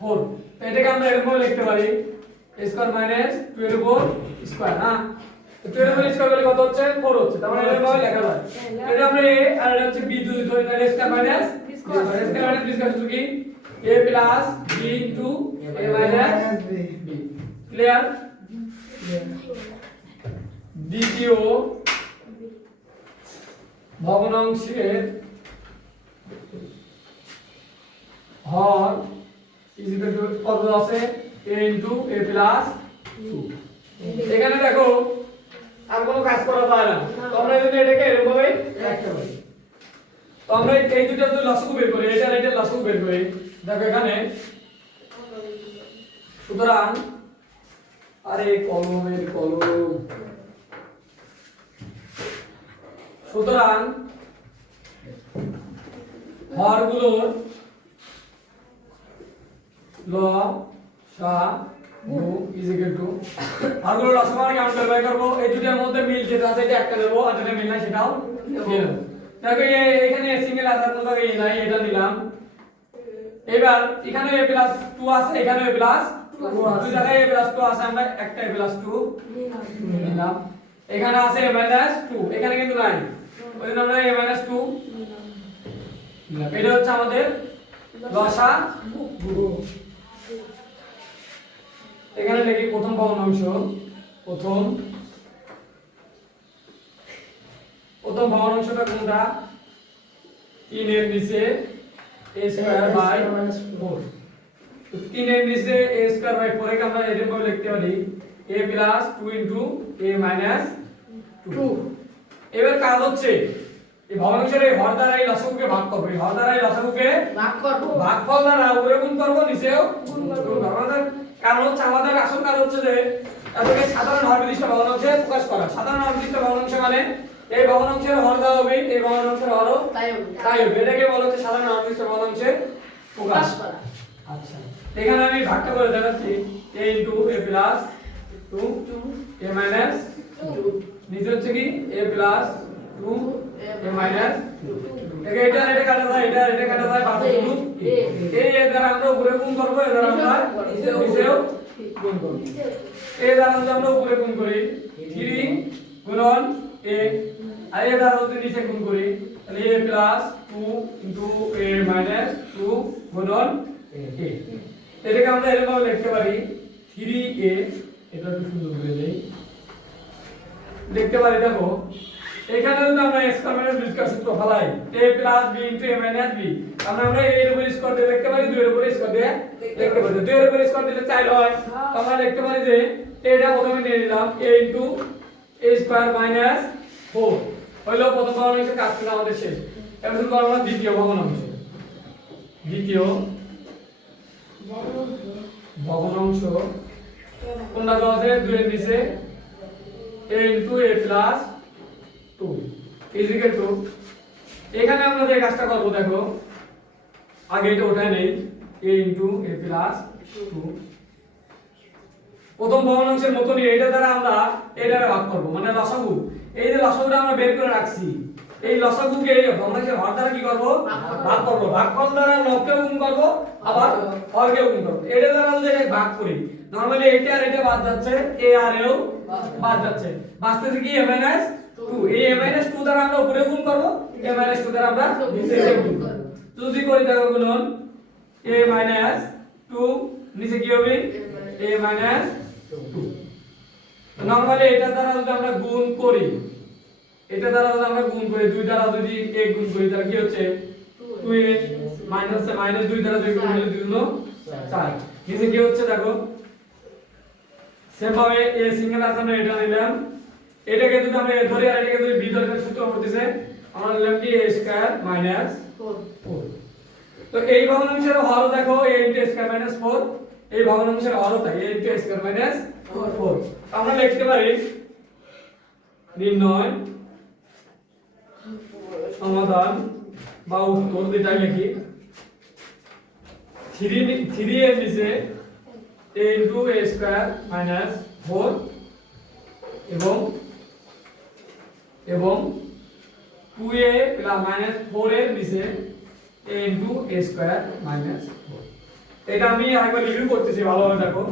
4 তো এটাকে আমরা এরকম লিখতে পারি, স্কয়ার মাইনাস 2 এর উপর স্কয়ার, না? তো 2 এর উপর স্কয়ার করলে কত হচ্ছে? 4 হচ্ছে, তার মানে এরকম ভাবে লেখা যায়। এটা আমরা a আর এটা হচ্ছে b দুই ধরে, তাহলে square minus square. Minus b square সূত্র কি? a plus b into a minus b clear? দ্বিতীয় ভগ্নাংশের হর ইজ ইকুয়াল টু কত আছে a ইনটু a প্লাস 2 এখানে দেখো আর কোনো কাজ করা যায় না। তো আমরা যদি এটাকে এরকম ভাবে রাখতে পারি। তো আমরা এই দুটো যদি লসগু বের করি এটা আর এটা লসগু বের করি দেখো এখানে। সুতরাং আরে কলমের কলম। সুতরাং হরগুলোর ল সা গু ইজ ইকুয়াল টু হরগুলোর লসমান কেমন বের করব। এই দুটোর মধ্যে মিল যেটা আছে এটা একটা নেব আর যেটা মিল নাই সেটাও নেব দেখো এখানে সিঙ্গেল মতো এই নাই এটা নিলাম এবার এখানে a প্লাস 2 আছে এখানে a প্লাস 2 আছে। দুই জায়গায় a প্লাস 2 আছে আমরা একটা a প্লাস 2 নিলাম। এখানে আছে a মাইনাস 2 এখানে কিন্তু নাই। ওই জন্য আমরা a মাইনাস 2 নিলাম। এটা হচ্ছে আমাদের গু। এখানে লিখি প্রথম ভগ্নাংশ প্রথম। প্রথম ভগ্নাংশটা কোনটা? 3 এর নিচে a স্কয়ার বাই 4 তো 3 এর নিচে a স্কয়ার বাই 4 কে আমরা এরকম ভাবে লিখতে পারি। a plus 2 into a minus 2 এবার কাজ হচ্ছে এই ভগ্নাংশের এই হর দ্বারা এই লসাগুকে ভাগ করব। এই হর দ্বারা এই লসাগুকে ভাগ করব। ভাগফল দ্বারা উপরে গুণ করব নিচেও গুণ করব। আমাদের কারণ হচ্ছে আমাদের আসল কাজ হচ্ছে যে তাদেরকে সাধারণ হর বিশিষ্ট ভগ্নাংশে প্রকাশ করা। সাধারণ হর বিশিষ্ট ভগ্নাংশ মানে এই ভগ্নাংশের হর দেওয়া হবে এই ভগ্নাংশের হরও তাই হবে। তাই হবে। এটাকে বলা হচ্ছে সাধারণ হর বিশিষ্ট ভগ্নাংশে প্রকাশ করা। আচ্ছা এখানে আমি ভাগটা করে দেখাচ্ছি। A into a plus 2 a minus নিচে হচ্ছে কি? A প্লাস 2 a মাইনাস এটা আর এটা কাটা যায় এটা এটা কাটা যায় পাশে শুধু এই এর দ্বারা আমরা উপরে গুণ করব এর দ্বারা আমরা নিচেও গুণ করব এই দ্বারা আমরা উপরে গুণ করি 3 গুণন a আর এর দ্বারা যদি নিচে গুণ করি তাহলে a plus 2 into a minus 2 গুণন a এটাকে আমরা এরকম লিখতে পারি 3a এটা একটু সুন্দর করে দেই দেখতে পারি, দেখো। এখানে যদি আমরা স্কয়ার মাইনাস b সূত্র ফলাই, a plus b into a minus b আমরা আমরা a এর উপর স্কয়ার দিয়ে লিখতে পারি 2 এর উপর স্কয়ার দিয়ে লিখতে পারি। 2 এর উপর স্কয়ার দিলে 4 হয়। তো আমরা লিখতে পারি যে এটা প্রথমে নিয়ে নিলাম, a into a square minus 4 হলো প্রথম ভগ্নাংশের কাজ ছিল আমাদের শেষ। শুরু করব আমরা দ্বিতীয় ভগ্নাংশ দ্বিতীয় ভগ্নাংশ কোনটা দেওয়া আছে? 2 এর নিচে। A into a plus 2 is equal to এখানে আমরা যে কাজটা করব দেখো, আগে এটা ওঠায় নেই, a ইনটু a প্লাস 2 প্রথম ভগ্নাংশের মতনই এটা দ্বারা আমরা এটারে ভাগ করব মানে লসাগু। এই যে লসাগুটা আমরা বের করে রাখছি, এই লসাগুকে ভগ্নাংশের হর দ্বারা কি করব? ভাগ করব। ভাগফল দ্বারা লবকেও গুণ করব, আবার হরকেও গুণ করব। এটা দ্বারা যদি এটা ভাগ করি। নরমালি এটা আর এটা বাদ যাচ্ছে, a আর এও বাদ যাচ্ছে। বাঁচতেছে কি? A মাইনাস 2 এই a মাইনাস 2 দ্বারা আমরা উপরে গুণ করব, a মাইনাস 2 দ্বারা আমরা নিচে গুণ করব। যদি করি দেখো গুণন a মাইনাস 2 নিচে কি হবে? A মাইনাস 2 নরমালি এটা দ্বারা যদি আমরা গুণ করি, এটা দ্বারা যদি আমরা গুণ করি, দুই দ্বারা যদি a গুণ করি, তাহলে কি হচ্ছে? 2a মাইনাস মাইনাস 2 দ্বারা 2 গুণ করলে 2 গুণ 4 নিচে কি হচ্ছে দেখো? সেম ভাবে a সিঙ্গেল আছে আমরা এটা নিলাম। এটাকে যদি আমরা ধরে আর এটাকে যদি b ধরি সূত্র করতেছে আমরা নিলাম কি? a স্কয়ার মাইনাস ফোর 4 তো এই ভগ্নাংশের হর দেখো a ইনটু স্কয়ার মাইনাস 4 এই ভগ্নাংশের হর তাই a ইনটু স্কয়ার মাইনাস 4 আমরা লিখতে পারি নির্ণয় সমাধান বা উত্তর যেটা লিখি। থ্রি থ্রি এর নিচে a into a square minus 4 এবং এবং 2a প্লাস মাইনাস 4 এর নিচে a into a square minus 4 এটা আমি আরেকবার রিভিউ করতেছি, ভালোভাবে দেখো।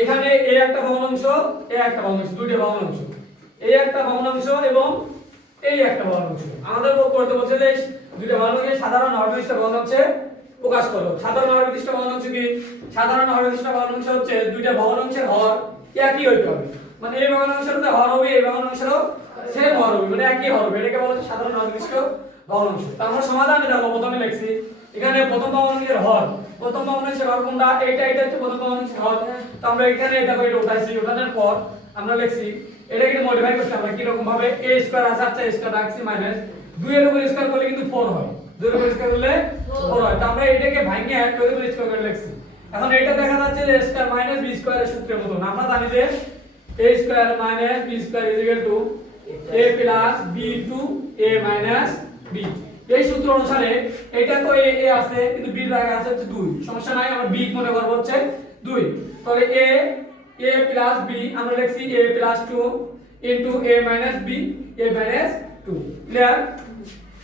এখানে a একটা ভগ্নাংশ a একটা ভগ্নাংশ দুইটা ভগ্নাংশ a একটা ভগ্নাংশ এবং এই একটা ভগ্নাংশ আমাদের করতে বলছে যে, দুইটা ভগ্নাংশের সাধারণ হরবিশিষ্ট ভগ্নাংশে প্রকাশ করো। সাধারণ হরবিশিষ্ট ভগ্নাংশ কি? সাধারণ হরবিশিষ্ট ভগ্নাংশ হচ্ছে দুইটা ভগ্নাংশের হর, একই হইতে হবে মানে এই ভগ্নাংশের হর হবে এই ভগ্নাংশেরও সেম হর মানে একই হর এটাকে বলা হচ্ছে সাধারণ হরবিশিষ্ট ভগ্নাংশ। তো আমরা সমাধানে দেখো প্রথমে লিখছি। এখানে প্রথম ভগ্নাংশের হর। প্রথম ভগ্নাংশের হর কোনটা? এইটা এটা হচ্ছে প্রথম ভগ্নাংশের হর। তো আমরা এখানে এটা এটা উঠাইছি। উঠানোর পর আমরা লিখছি, এটা কিন্তু মডিফাই করতে আমরা কি ভাবে? A স্কয়ার আছে আচ্ছা স্কয়ার রাখছি মাইনাস 2 এর উপর স্কয়ার করলে কিন্তু 4 হয়। 2 এর উপর স্কয়ার করলে 4 হয়। তো আমরা এটাকে ভাঙিয়ে 2 এর উপর স্কয়ার করে লিখছি। এখন এটা দেখা যাচ্ছে যে স্কয়ার মাইনাস b স্কয়ারের সূত্রের মতো আমরা জানি যে a square minus b square equal to a plus b to a minus b. এই সূত্র অনুসারে এটা তো a a আছে, কিন্তু এর জায়গায় আছে হচ্ছে 2 সমস্যা নাই, আমরা b মনে করব হচ্ছে 2 তাহলে a a প্লাস b, আমরা লিখছি a plus 2 into a minus b, a minus 2 clear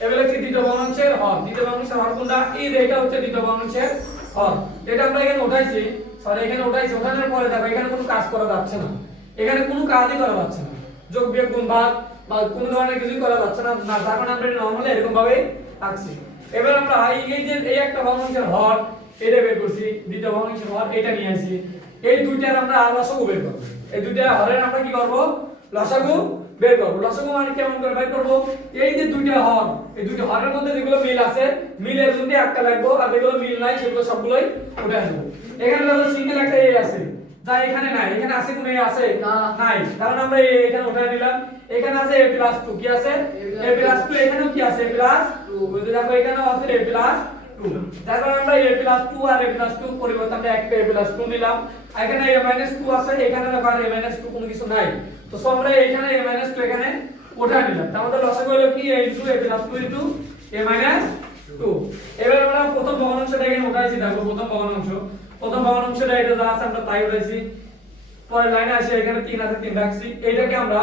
এবার লিখছি দ্বিতীয় ভগ্নাংশের হর। দ্বিতীয় ভগ্নাংশের হর কোনটা? এই এটা হচ্ছে দ্বিতীয় ভগ্নাংশের হর। এটা আমরা এখানে উঠাইছি। সরি এখানে উঠাইছি। ওঠানোর পরে দেখো, এখানে কোনো কাজ করা যাচ্ছে না। এখানে কোনো কাজই করা যাচ্ছে না। যোগ বিয়োগ গুণ ভাগ বা কোনো ধরনের কিছুই করা যাচ্ছে না না, তার মানে আমরা নরমালি এরকম ভাবে আঁকছি। এবার আমরা এই যে এই একটা ভগ্নাংশের হর, এটা বের করছি দ্বিতীয় ভগ্নাংশের হর, এটা নিয়ে আসি এই দুইটার আমরা লসাগু বের করব। এই দুইটা হরের আমরা কি করব? লসাগু বের করব। লসাগু মানে কেমন করে বের করব? এই যে দুইটা হর, এই দুইটা হরের মধ্যে যেগুলো মিল আছে, মিলের জন্য একটা লাগবে, আর যেগুলো মিল নাই, সেগুলো সবগুলোই উঠে আসব এখানে সিঙ্গেল একটা এ আছে। যা এখানে নাই এখানে আছে কোন? আছে? নাই। কারণ আমরা এখানে উঠায় নিলাম। এখানে আছে a 2 কি আছে? a 2 এখানেও কি আছে? a 2 বুঝতে দেখো এখানেও আছে a 2 তারপর আমরা a 2 আর a 2 পরিবর্তে আমরা একটা a 2 নিলাম। এখানে a 2 আছে এখানে দেখো আর a 2 কোনো কিছু নাই। তো সো আমরা এখানে a 2 এখানে উঠায় নিলাম। তার মধ্যে লসাগু হলো কি? a into a 2 into a 2 এবার আমরা প্রথম ভগ্নাংশটা এখানে উঠাইছি দেখো প্রথম ভগ্নাংশ। প্রথম ভগ্নাংশটা এটা যা আছে আমরা তাই উঠাইছি। পরের লাইনে আসি, এখানে তিন আছে, তিন রাখছি। এটাকে আমরা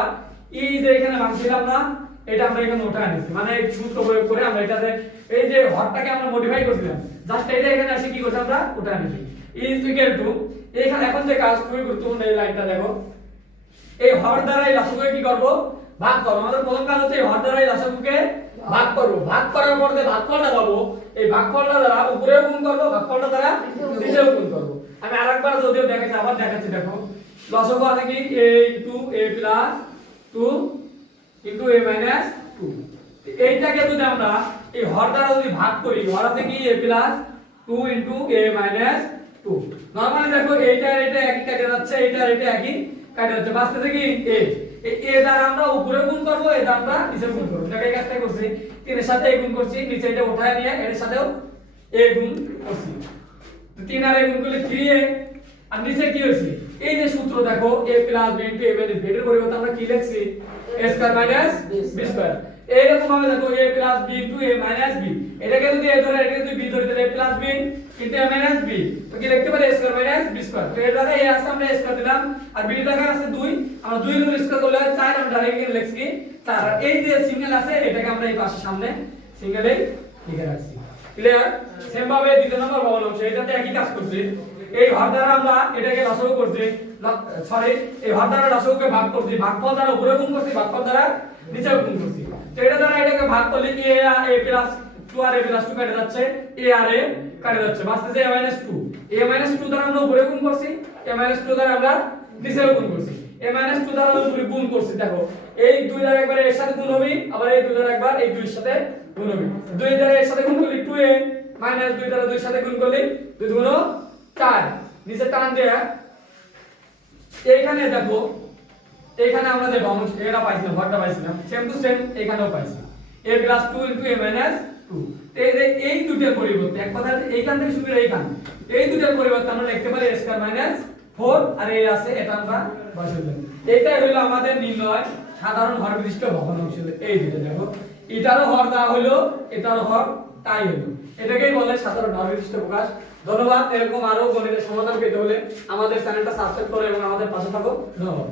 এই যে এখানে ভাঙছিলাম না, এটা আমরা এখানে উঠায় নিছি। মানে সূত্র প্রয়োগ করে আমরা এটাতে এই যে হরটাকে আমরা মডিফাই করছিলাম জাস্ট এটা এখানে আসি কি করছি আমরা উঠায় নিছি। ইজ ইকুয়াল টু এখানে এখন যে কাজ খুবই গুরুত্বপূর্ণ এই লাইনটা দেখো। এই হর দ্বারা এই লসাগুকে কি করব? ভাগ করব আমাদের প্রথম কাজ হচ্ছে হর এই লসাগুকে ভাগ করব ভাগ করার পর যে ভাগফলটা পাবো। এই ভাগফলটা দ্বারা উপরেও গুণ করব ভাগফলটা দ্বারা নিচেও গুণ করব আমি আরেকবার যদিও দেখাচ্ছি আবার দেখাচ্ছি দেখো। লসাগু আছে কি? A into a plus 2 into a minus two এইটাকে যদি আমরা এই হর দ্বারা যদি ভাগ করি, হর আছে কি? A plus two into a minus 2 normally দেখো, এইটা এটা একই কাটে যাচ্ছে, এইটা এটা একই কাটে যাচ্ছে। বাঁচতেছে কি? A এই দ্বারা আমরা উপরে গুণ করব এ দ্বারা আমরা নিচে গুণ করব। দেখো এই কাজটা করছি। তিনের সাথে a গুণ করছি নিচে এটা উঠায় নিয়ে এর সাথেও a গুণ করছি। তিন আর a গুণ করলে 3a আর নিচে কি হয়েছে? এই যে সূত্র দেখো a plus b into minus b এর পরিবর্তে আমরা কি লিখছি? a square minus b square এইরকম ভাবে দেখো a plus b into a minus b এটাকে যদি a ধরে এটাকে যদি b ধরে তাহলে a plus b into a minus b তো কি লিখতে পারি? a square minus b square তো এর জায়গায় a আছে আমরা স্কয়ার দিলাম। আর এর জায়গায় আছে 2 আমরা 2 এর উপর স্কয়ার করলে 4 আমরা ডাইরেক্ট এখানে লিখছি 4 এই যে সিঙ্গেল আছে, এটাকে আমরা এই পাশে সামনে সিঙ্গেলে লিখে রাখছি। ক্লিয়ার সেম ভাবে দ্বিতীয় নম্বর ভগ্নাংশ এটাতে একই কাজ করছি। এই হর দ্বারা আমরা এটাকে করছি সরি এই দ্বারা ভাগ করছি, ভাগফল দ্বারা উপরে গুণ করছি, ভাগফল দ্বারা নিচে গুণ করছি। তো এটা দ্বারা এটাকে ভাগ করলে কি আর a প্লাস 2 আর a প্লাস 2 কেটে যাচ্ছে? A আর a কেটে যাচ্ছে। বাঁচতেছে a মাইনাস 2 a মাইনাস 2 দ্বারা আমরা উপরে গুণ করছি, a মাইনাস 2 দ্বারা আমরা নিচে গুণ করছি। A মাইনাস 2 দ্বারা উপরে গুণ করছি, দেখো, এই দুই দ্বারা একবার এর সাথে গুণ হবে, আবার এই দুই দ্বারা একবার এই দুইয়ের সাথে গুণ হবে। দুই দ্বারা এর সাথে গুণ করলে 2a মাইনাস 2 দ্বারা দুইয়ের সাথে গুণ করলে 2 দুগুণ 4 নিচে টান দেয়া, এইখানে দেখো, এইখানে আমরা যে এটা পাইছিলাম ঘরটা পাইছিলাম সেম টু সেম এখানেও পাইছি। A plus 2 into a minus two এই যে এই দুটোর পরিবর্তে, এক কথা এইখান থেকে শুরু এইখান। এই দুটোর পরিবর্তে আমরা লিখতে পারি a স্কয়ার মাইনাস ফোর আর এই আছে এটা আমরা বসাইলাম এটাই হলো আমাদের নির্ণয়। সাধারণ হর বিশিষ্ট ভগ্নাংশ এই দুটো দেখো। এটারও হর দেওয়া হলো এটারও হর তাই হলো এটাকেই বলে সাধারণ হর বিশিষ্ট প্রকাশ। ধন্যবাদ এরকম আরও গণিতের সমাধান পেতে হলে আমাদের চ্যানেলটা সাবস্ক্রাইব করো এবং আমাদের পাশে থাকো। ধন্যবাদ।